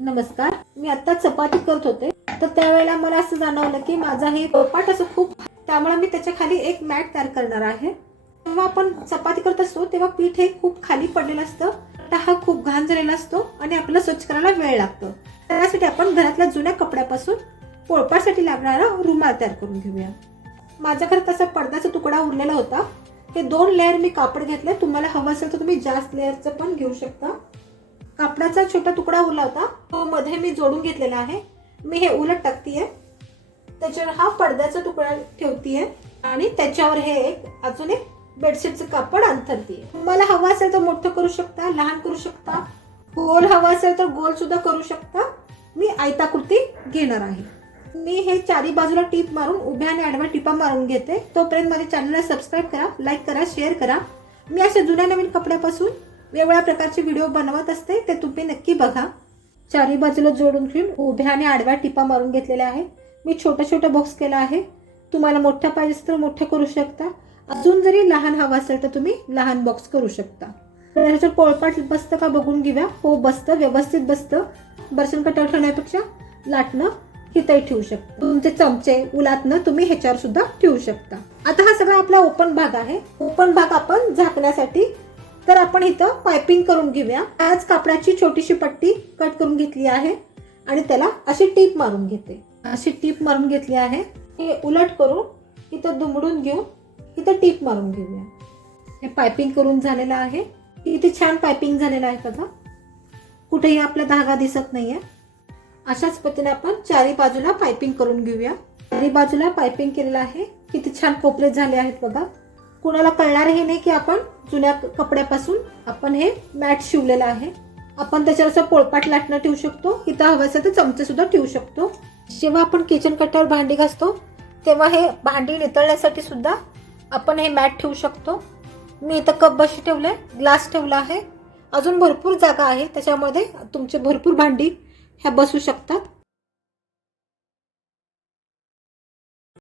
नमस्कार. मी आता चपाती करत होते. तर त्यावेळेला मला असं जाणवलं की माझा हे पोपाट असं खूप त्यामुळे मी त्याच्याखाली एक मॅट तयार करणार आहे. जेव्हा आपण चपाती करत असतो तेव्हा पीठ हे खूप खाली पडलेलं असतं. तर हा खूप घाण झालेला असतो आणि आपल्याला स्वच्छ करायला वेळ लागतो. त्यासाठी आपण घरातल्या जुन्या कपड्यापासून पोळपाटसाठी लागणारा रुमाल तयार करून घेऊया. माझ्या घरात असा पडद्याचा तुकडा उरलेला होता. हे दोन लेअर मी कापड घेतले तुम्हाला हवं असेल तर तुम्ही जास्त लेअरचं पण घेऊ शकता. कापडाचा छोटा तुकडा उरला होता. तो मध्ये मी जोडून घेतलेला आहे. मी हे उलट टाकतीये. त्याच्यावर हा पडद्याचा तुकडा ठेवतीये. आणि त्याच्यावर हे एक अजून एक बेडशीटचं कापड अंथरतीये मला हवं असेल तर मोठं करू शकता लहान करू शकता. गोल हवा असेल तर गोल सुद्धा करू शकता. मी आयताकृती घेणार आहे. मी हे चारी बाजूला टीप मारून उभ्या आणि आडव्या टिपा मारून घेते. तोपर्यंत माझ्या चॅनलला सबस्क्राईब करा लाईक करा शेअर करा. मी अशा जुन्या नवीन कपड्यापासून वेगवेगळ्या प्रकारचे व्हिडिओ बनवत असते ते तुम्ही नक्की बघा. चारी बाजूला जोडून घेऊन उभ्या आणि आडव्या टिपा मारून घेतलेल्या आहे मी छोटा छोटा बॉक्स केला आहे. तुम्हाला मोठा पाहिजे तर मोठा करू शकता. अजून जरी लहान हवा असेल तर तुम्ही लहान बॉक्स करू शकता. तर पोळपाट बसतं का बघून घेऊया. हो बसतं व्यवस्थित बसतं. बर्सन कटावर ठेवण्यापेक्षा लाटणं हिथंही ठेवू शकता. तुमचे चमचे उलातनं तुम्ही ह्याच्यावर सुद्धा ठेवू शकता. आता हा सगळा आपला ओपन भाग आहे. ओपन भाग आपण झाकण्यासाठी तर आपण इथं पायपिंग करून घेऊया. आज कापडाची छोटीशी पट्टी कट करून घेतली आहे आणि त्याला अशी टीप मारून घेते. अशी टीप मारून घेतली आहे. हे उलट करून इथं दुमडून घेऊन इथं टीप मारून घेऊया. हे पायपिंग करून झालेलं आहे. इथे छान पायपिंग झालेलं आहे बघा. कुठेही आपला धागा दिसत नाहीये. अशाच पद्धतीने आपण चारी बाजूला पायपिंग करून घेऊया. चारी बाजूला पायपिंग केलेलं आहे. किती छान कोपरे झाले आहेत बघा. कुणाला कळणार हे नाही की आपण जुन्या कपड्यापासून आपण हे मॅट शिवलेलं आहे. आपण त्याच्यावर असं पोळपाट लाटणं ठेवू शकतो. इथं हवं असेल तर चमचे सुद्धा ठेवू शकतो. जेव्हा आपण किचन कट्ट्यावर भांडी घासतो तेव्हा हे भांडी नितळण्यासाठी सुद्धा आपण हे मॅट ठेवू शकतो. मी इथं कप बशी ठेवलं आहे ग्लास ठेवला आहे. अजून भरपूर जागा आहे त्याच्यामध्ये तुमचे भरपूर भांडी ह्या बसू शकतात.